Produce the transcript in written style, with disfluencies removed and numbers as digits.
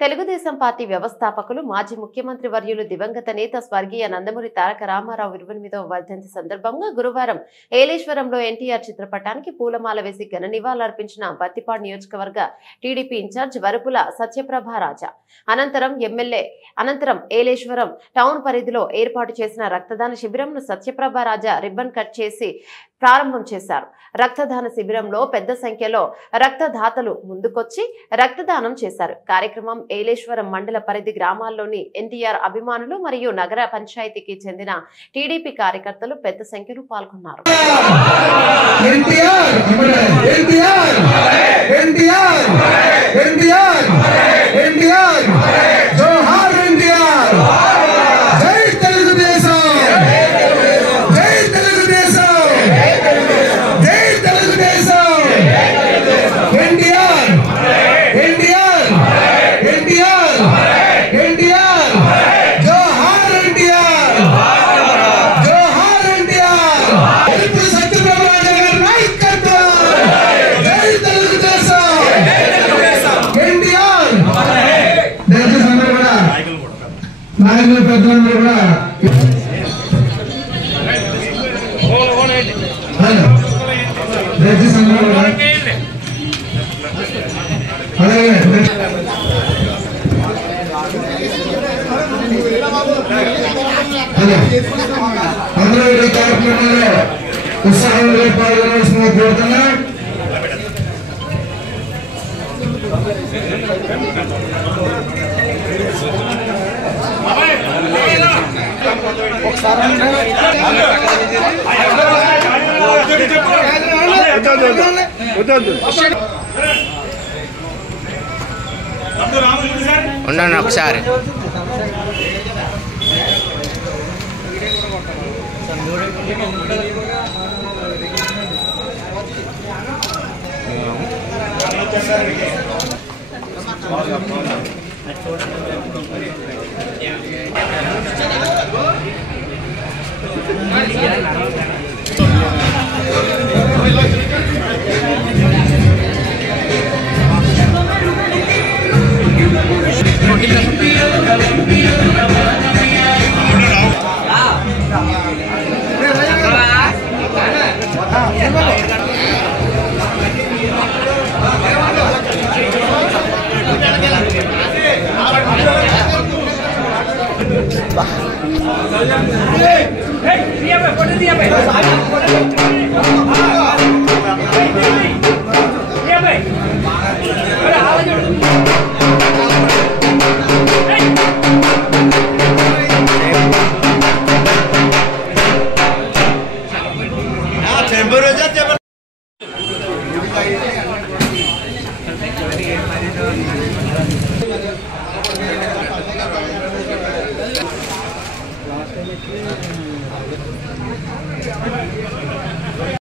Telugu Desam party వ్యవస్థాపకులు మాజీ ముఖ్యమంత్రి వర్యులు దివంగత నేత స్వర్గీయ నందమూరి తారక రామారావు 28వ వర్ధంతి సందర్భంగా గురువారం ఏలేశ్వరంలో ఎన్టీఆర్ చిత్రపటానికి పూలమాల వేసి ఘన నివాళులర్పించిన బత్తిపాడు నియోజకవర్గ టీడీపీ ఇన్ఛార్జ్ వరపుల సత్యప్రభ రాజా. అనంతరం ఏలేశ్వరం టౌన్ పరిధిలో ఏర్పాటు చేసిన రక్తదాన శిబిరంను సత్యప్రభ రాజా రిబ్బన్ కట్ చేసి ప్రారంభం చేశారు. రక్తదాన శిబిరంలో పెద్ద సంఖ్యలో రక్తదాతలు ముందుకొచ్చి రక్తదానం చేశారు. కార్యక్రమం ఏలేశ్వరం మండల పరిధి గ్రామాల్లోని ఎన్టీఆర్ అభిమానులు మరియు నగర పంచాయతీకి చెందిన టీడీపీ కార్యకర్తలు పెద్ద సంఖ్యలో పాల్గొన్నారు. నాయకులు పెద్దలందరూ కూడా అందరూ ఈ కార్యక్రమంలో ఉత్సాహంగా పాల్గొనవలసిందిగా కోరుతున్నా. ఉండండి ఒకసారి.